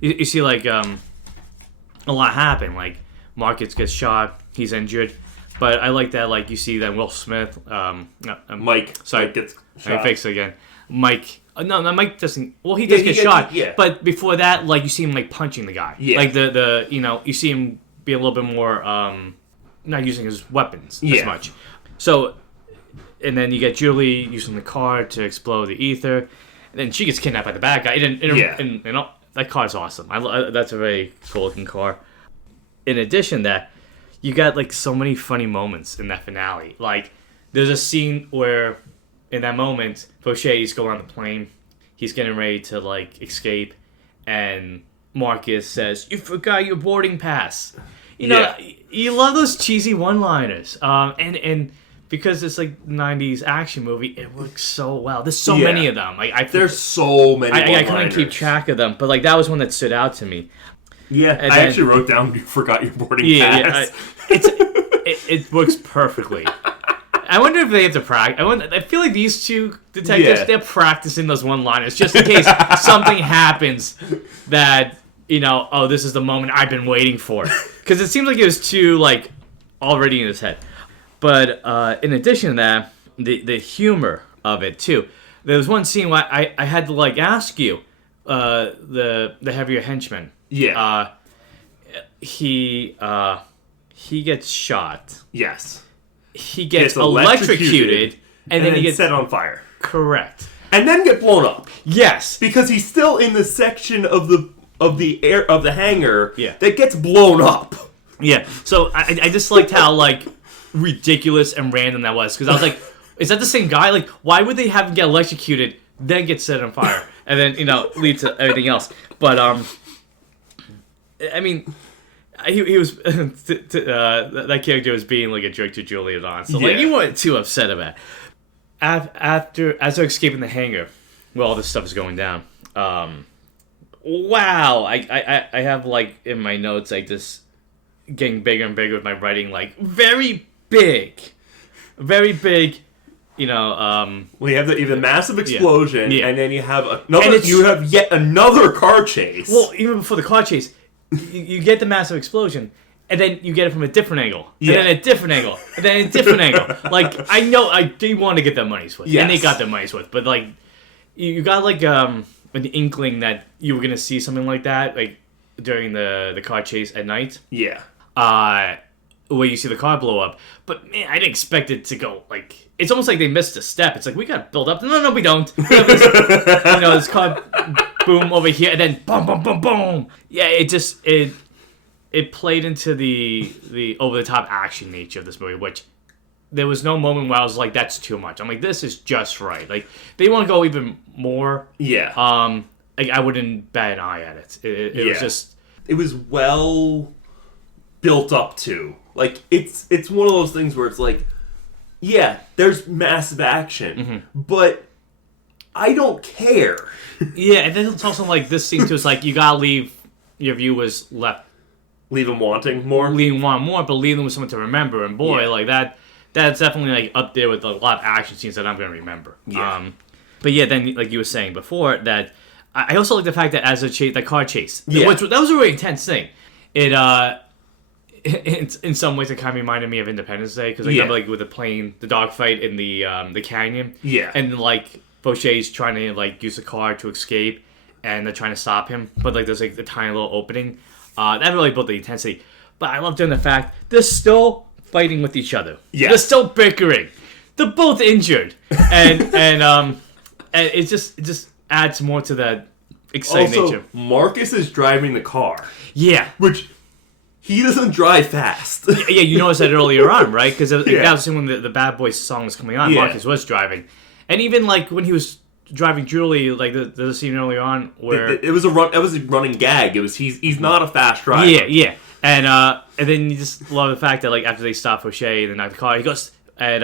you see like a lot happened. Like Marcus gets shot, he's injured. But I like that. Like you see that Will Smith, Mike. Sorry, Mike gets shot. I fix it again. Mike. No, Mike doesn't. Well, he does get shot. Yeah. But before that, like you see him like punching the guy. Yeah. Like the you know you see him be a little bit more not using his weapons as much. So, and then you get Julie using the car to explode the ether, and then she gets kidnapped by the bad guy. And that car's awesome. That's a very cool looking car. In addition to that, you got like so many funny moments in that finale. Like there's a scene where in that moment, Fauchet's going on the plane. He's getting ready to like escape, and Marcus says, "You forgot your boarding pass." You know, you love those cheesy one-liners, and because it's like '90s action movie, it works so well. There's so many of them. There's so many. I couldn't keep track of them, but like that was one that stood out to me. Yeah, and I actually wrote down, "You forgot your boarding pass." It works perfectly. I wonder if they have to practice. I feel like these two detectives, they're practicing those one-liners just in case something happens that, you know, oh, this is the moment I've been waiting for. Because it seems like it was too, like, already in his head. But in addition to that, the humor of it, too. There was one scene where I had to, like, ask you, the heavier henchman. Yeah. He gets shot. Yes. He gets electrocuted and then he gets set on fire. Correct. And then get blown up. Yes. Because he's still in the section of the hangar that gets blown up. Yeah. So I just liked how like ridiculous and random that was, because I was like, is that the same guy? Like, why would they have him get electrocuted, then get set on fire, and then lead to everything else? But I mean. He was that character was being like a jerk to Julian on, so like you weren't too upset about it. As they're escaping the hangar, where all this stuff is going down. Wow, I have like in my notes like this getting bigger and bigger with my writing, like very big. You know, well, you have the massive explosion, and then you have yet another car chase. Well, even before the car chase. You get the massive explosion, and then you get it from a different angle, and then a different angle, and then a different angle. Like, I know they want to get their money's worth, and they got their money's worth, but like, you got like an inkling that you were gonna see something like that, like during the car chase at night. Yeah. where you see the car blow up. But man, I didn't expect it to go like. It's almost like they missed a step. It's like we got to build up. No, we don't. This car boom over here, and then boom, boom, boom, boom. Yeah, it played into the over the top action nature of this movie, which there was no moment where I was like, that's too much. I'm like, this is just right. Like they want to go even more. Yeah. Like I wouldn't bat an eye at it. It was just. It was well built up to. Like it's one of those things where it's like, yeah, there's massive action, but I don't care. Yeah, and then it's also like this scene too. It's like you gotta leave your viewers left. Leave them wanting more. Leave them wanting more, but leave them with someone to remember. And boy, like that. That's definitely like up there with a lot of action scenes that I'm gonna remember. Yeah. But yeah, then like you were saying before that. I also like the fact that as the car chase, that was a really intense thing. It in some ways it kind of reminded me of Independence Day because remember like with the plane, the dogfight in the canyon, and like Fauché's trying to like use the car to escape, and they're trying to stop him, but like there's like the tiny little opening. That really built the intensity. But I love doing the fact they're still fighting with each other. Yeah, they're still bickering. They're both injured, and it just adds more to that exciting also, nature. Marcus is driving the car. Yeah. Which, he doesn't drive fast. Yeah, you noticed that earlier on, right? Because that was when the Bad Boys song was coming on. Yeah. Marcus was driving. And even, like, when he was driving Julie, like, there's a scene earlier on where... It was a running gag. It was, he's not a fast driver. Yeah. And then you just love the fact that, like, after they stop Fauché and they knock the car, he goes at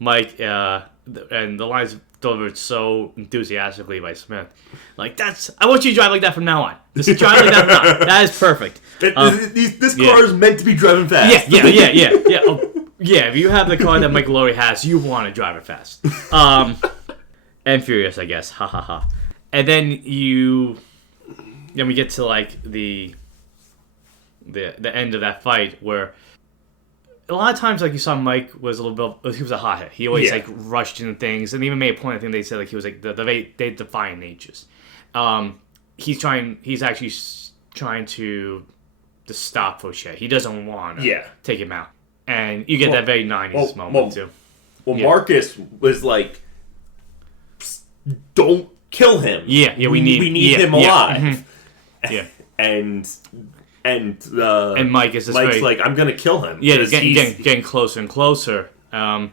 Mike, and the lines delivered so enthusiastically by Smith. Like, I want you to drive like that from now on. Just drive like that from now on. That is perfect. This car is meant to be driving fast. Yeah. Yeah, if you have the car that Mike Lowery has, you want to drive it fast. And furious, I guess. Ha ha ha. And then we get to like the end of that fight where a lot of times, like, you saw Mike was a little bit... He was a hothead. He always, like, rushed into things. And even made a point, I think they said, like, he was, like, they defiant natures. He's actually trying to stop Fauché. He doesn't want to take him out. And you get that very 90s moment, too. Well, Marcus was, like, don't kill him. Yeah, we need him alive. Yeah. And Mike is just Mike's like, I'm gonna kill him. Yeah, getting closer and closer. And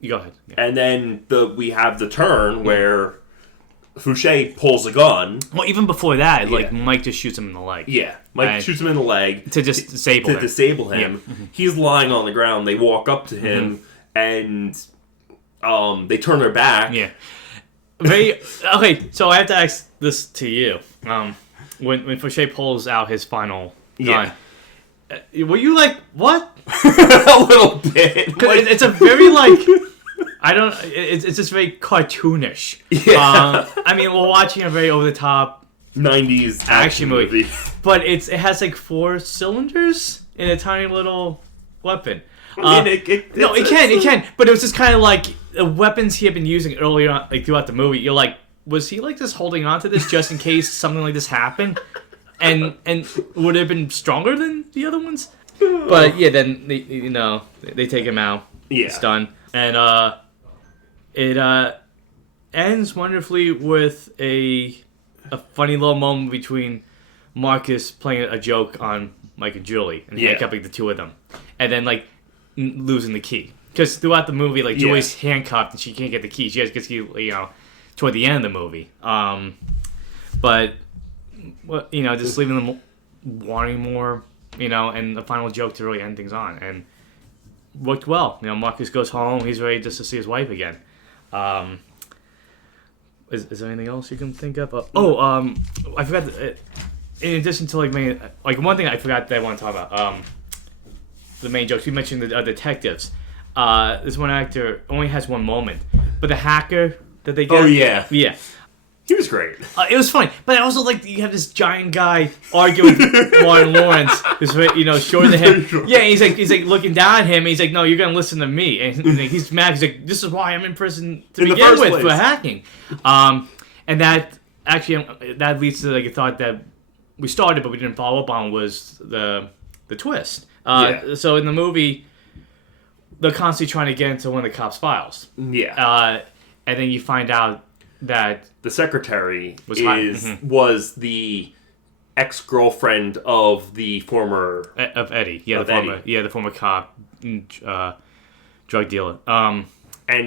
you go ahead. Yeah. And then we have the turn where Fauché pulls a gun. Well, even before that, like Mike just shoots him in the leg. Yeah, Mike shoots him in the leg to just disable him. Yeah. He's lying on the ground. They walk up to him and they turn their back. Yeah. Okay, so I have to ask this to you. When Fauché pulls out his final gun, were you like, what? A little bit. It's a very, like, it's just very cartoonish. Yeah. I mean, we're watching a very over-the-top 90s action movie. But it has, like, 4 cylinders in a tiny little weapon. I mean, it can. But it was just kind of like the weapons he had been using earlier on, like, throughout the movie. You're like, was he like just holding on to this just in case something like this happened? And would it have been stronger than the other ones? But yeah, then they take him out. Yeah. It's done. And it ends wonderfully with a funny little moment between Marcus playing a joke on Mike and Julie and handcuffing the two of them. And then like losing the key. Because throughout the movie, like Julie's handcuffed and she can't get the key. She has to get toward the end of the movie. But, just leaving them wanting more, and the final joke to really end things on. And worked well. Marcus goes home. He's ready just to see his wife again. Is there anything else you can think of? I forgot. In addition to, one thing I forgot that I want to talk about. The main jokes. You mentioned the detectives. This one actor only has one moment. But the hacker... that they get. Oh, yeah. Yeah. He was great. It was funny. But I also you have this giant guy arguing with Martin Lawrence, who's, shorter than him. Yeah, he's like looking down at him, and he's like, no, you're going to listen to me. And he's mad. He's like, this is why I'm in prison to begin with for hacking. And that actually, that leads to a thought that we started, but we didn't follow up on, was the the twist. So in the movie, they're constantly trying to get into one of the cops' files. Yeah. And then you find out that the secretary mm-hmm. was the ex-girlfriend of the former of Eddie. Yeah, Eddie. The former cop, drug dealer. And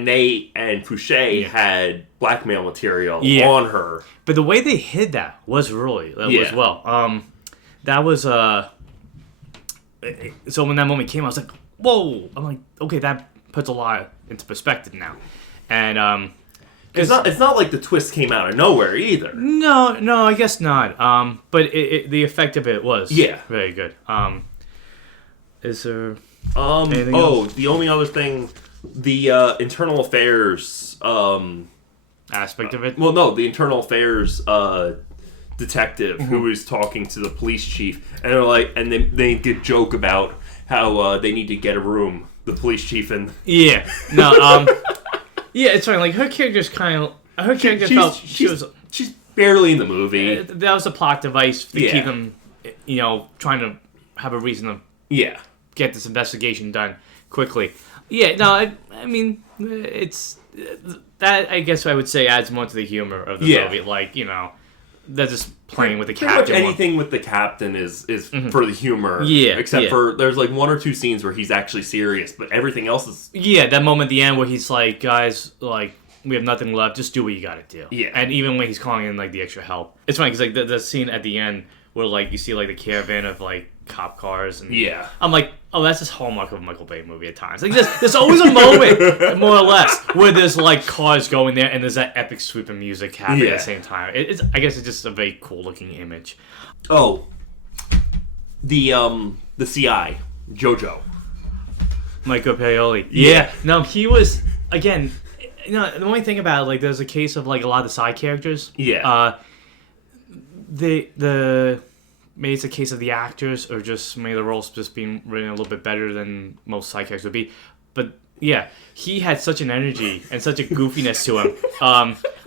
Fouché had blackmail material on her. But the way they hid that was really was well. That was so when that moment came, I was like, whoa! I'm like, okay, that puts a lot into perspective now. And it's not like the twist came out of nowhere either. No, I guess not. But the effect of it was very good. Is there anything else? The only other thing, the internal affairs aspect of it. Well, no, the internal affairs detective who was talking to the police chief, and they're like, and they get joke about how they need to get a room. The police chief and yeah, it's funny. Like her character's she's barely in the movie. That was a plot device to keep them, trying to have a reason to get this investigation done quickly. Yeah, no, I mean it's that. I guess I would say adds more to the humor of the movie. Like they're just playing with the captain. Anything with the captain is for the humor. Yeah. Except for there's like one or two scenes where he's actually serious, but everything else is... Yeah, that moment at the end where he's like, guys, like, we have nothing left, just do what you gotta do. Yeah. And even when he's calling in, like, the extra help. It's funny, because, like, the scene at the end where, like, you see, like, the caravan of, like, cop cars. And I'm like, oh, that's just hallmark of a Michael Bay movie at times. Like, there's always a moment, more or less, where there's, like, cars going there and there's that epic sweep of music happening at the same time. I guess it's just a very cool-looking image. Oh. The CI, Jojo. Michael Paoli. Yeah. No, he was, again, the only thing about it, like, there's a case of, like, a lot of the side characters. Yeah. Maybe it's a case of the actors, or just maybe the roles just being written a little bit better than most side characters would be. But yeah, he had such an energy and such a goofiness to him.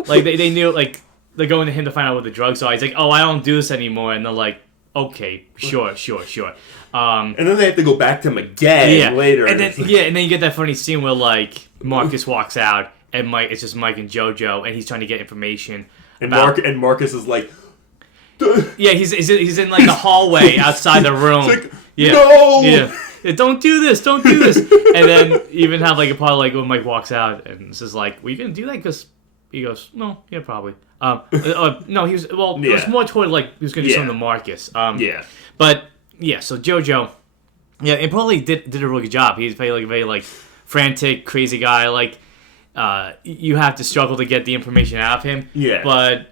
Like they knew, like they're going to him to find out what the drugs are. He's like, oh, I don't do this anymore, and they're like, okay, sure. And then they have to go back to him again later. And then and then you get that funny scene where like Marcus walks out, and it's just Mike and JoJo, and he's trying to get information. And Marcus is like. Yeah, he's in like the hallway outside the room. It's like, no! Yeah, don't do this. And then even have like a part like when Mike walks out and it's just like, were you gonna do that? Because he goes, no, yeah, probably. No, he was. Well, it was more toward like he was gonna do something to Marcus. But yeah, so JoJo, and probably did a really good job. He's very like frantic, crazy guy. Like you have to struggle to get the information out of him. Yeah, but.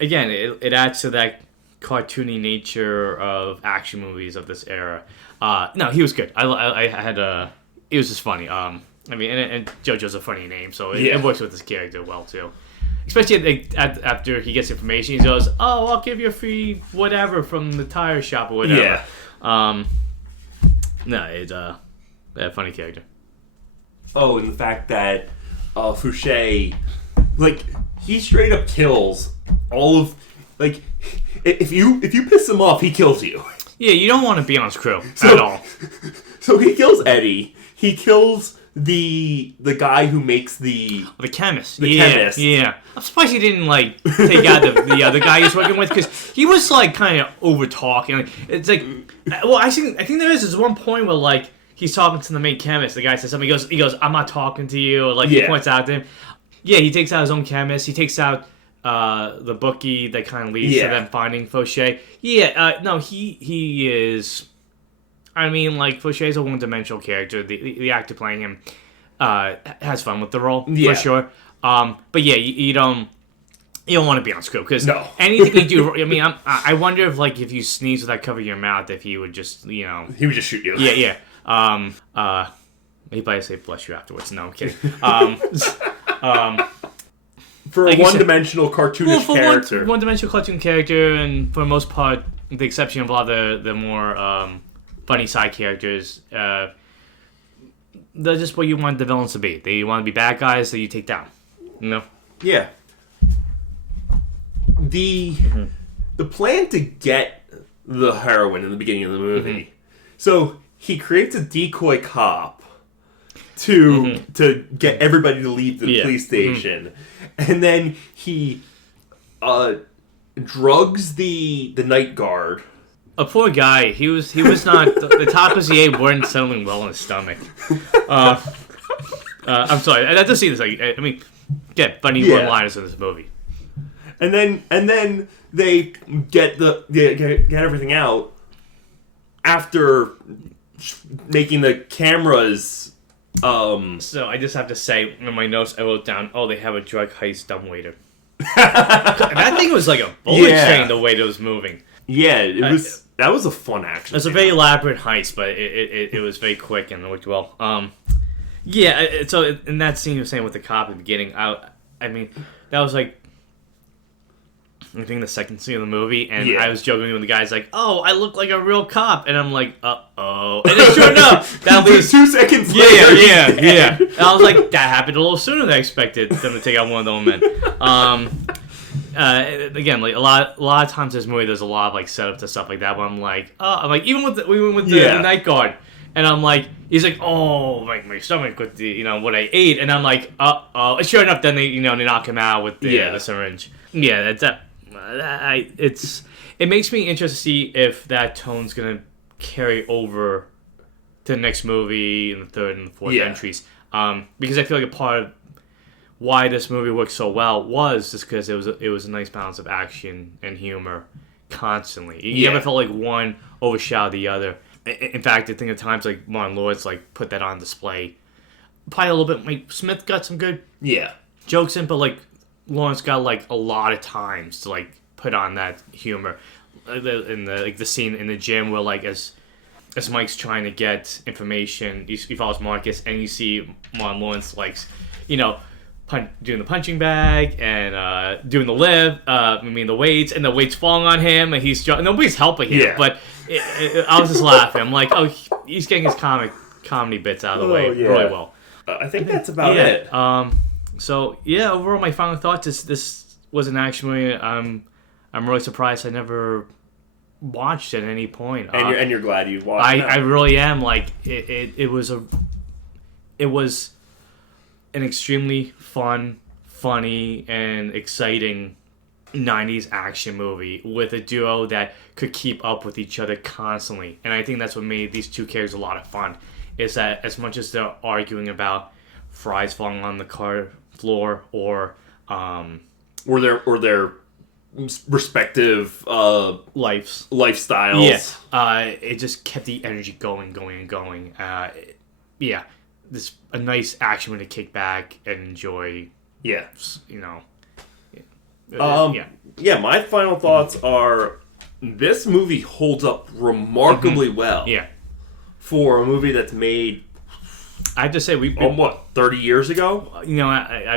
Again, it adds to that cartoony nature of action movies of this era. No, he was good. I had it was just funny. I mean, and JoJo's a funny name, so it works with his character well too. Especially after he gets information, he goes, "Oh, I'll give you a free whatever from the tire shop or whatever." Yeah. No, it's a funny character. Oh, and the fact that Fouché, like, he straight up kills all of, like, if you piss him off, he kills you. Yeah, you don't want to be on his crew at all. So he kills Eddie. He kills the guy who makes the chemist. Chemist. Yeah. I'm surprised he didn't like take out the other guy he's working with, because he was like kind of over talking. Like, it's like, well, I think there's one point where like he's talking to the main chemist. The guy says something. He goes, I'm not talking to you. Or, like he points out to him. Yeah, he takes out his own chemist. He takes out the bookie that kind of leads to them finding Fouché. Yeah, no, he is. I mean, like, Fouché's a one-dimensional character. The actor playing him has fun with the role for sure. But yeah, you don't want to be on screw, because anything you do. I mean, I wonder if you sneeze without covering your mouth, if he would just he would just shoot you. Yeah. Maybe I say bless you afterwards. No, I'm kidding. For a one-dimensional cartoonish character. One-dimensional cartoon character, and for the most part, with the exception of a lot of the more funny side characters, they're just what you want the villains to be. They want to be bad guys that you take down. You know? Yeah. The plan to get the heroine in the beginning of the movie So he creates a decoy cop to get everybody to leave the police station, and then he drugs the night guard. A poor guy. He was not the tacos he ate weren't settling well in his stomach. I'm sorry. I just see this. I mean, get funny one-liners in this movie. And then they get everything out after making the cameras. So I just have to say, in my notes, I wrote down, they have a drug heist dumbwaiter. That thing was like a bullet train the way it was moving. Yeah, that was a fun action. It was a very elaborate heist, but it was very quick and it worked well. So in that scene you were saying with the cop at the beginning, I mean, that was like, I think the second scene of the movie, and I was joking with the guys like, "Oh, I look like a real cop," and I'm like, "Uh-oh," and then sure enough, that was 2 seconds later. Yeah. And I was like, that happened a little sooner than I expected them to take out one of those men. Again, like a lot of times in this movie, there's a lot of like setup to stuff like that. Where I'm like, even with the night guard, and I'm like, he's like, like my stomach with the what I ate, and I'm like, and sure enough, then they knock him out with the syringe. Yeah, that's that. It makes me interested to see if that tone's gonna carry over to the next movie and the third and the fourth entries. Because I feel like a part of why this movie worked so well was just because it was a nice balance of action and humor constantly. You never felt like one overshadowed the other. In fact, I think at times like Martin Lawrence like put that on display. Probably a little bit. Like Smith got some good jokes in, but like Lawrence got like a lot of times to like put on that humor. In the scene in the gym where like as Mike's trying to get information, he follows Marcus and you see Martin Lawrence like doing the punching bag and doing the lift. The weights, and the weights falling on him, and nobody's helping him. But I was just laughing. I'm like, he's getting his comedy bits out of the way really well. I think that's about it. So overall, my final thoughts is this was an action movie. I'm really surprised I never watched at any point. And you're glad you watched. I really am. Like it was an extremely fun, funny, and exciting 90s action movie with a duo that could keep up with each other constantly. And I think that's what made these two characters a lot of fun. Is that as much as they're arguing about fries falling on the car floor or their respective lifestyles. It just kept the energy going. This a nice action movie to kick back and enjoy. My final thoughts are this movie holds up remarkably well. For a movie that's made, I have to say, 30 years ago?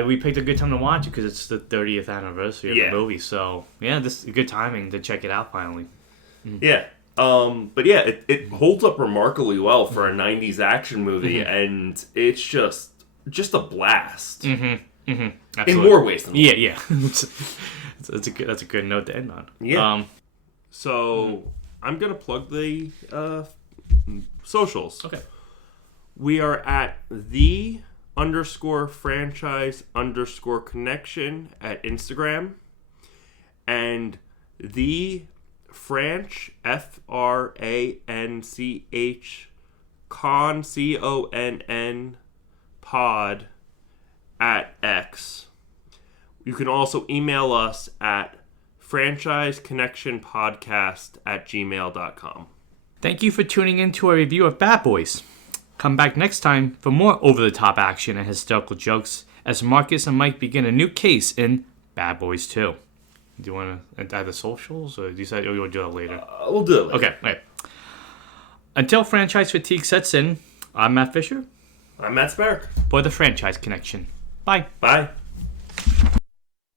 We picked a good time to watch it because it's the 30th anniversary of the movie. So, this is good timing to check it out finally. It holds up remarkabably well for a 90s action movie, and it's just a blast. In more ways than one. Yeah. That's a good note to end on. Yeah. I'm going to plug the socials. Okay. We are at _franchise_connection at Instagram, and the Franch FRANCH CONN pod at X. You can also email us at franchiseconnectionpodcast@gmail.com. Thank you for tuning in to our review of Bad Boys. Come back next time for more over-the-top action and hysterical jokes as Marcus and Mike begin a new case in Bad Boys 2. Do you want to add the socials, or do you want to do that later? We'll do it later. Okay, right. Until franchise fatigue sets in, I'm Matt Fisher. I'm Matt Spark. For the Franchise Connection. Bye. Bye.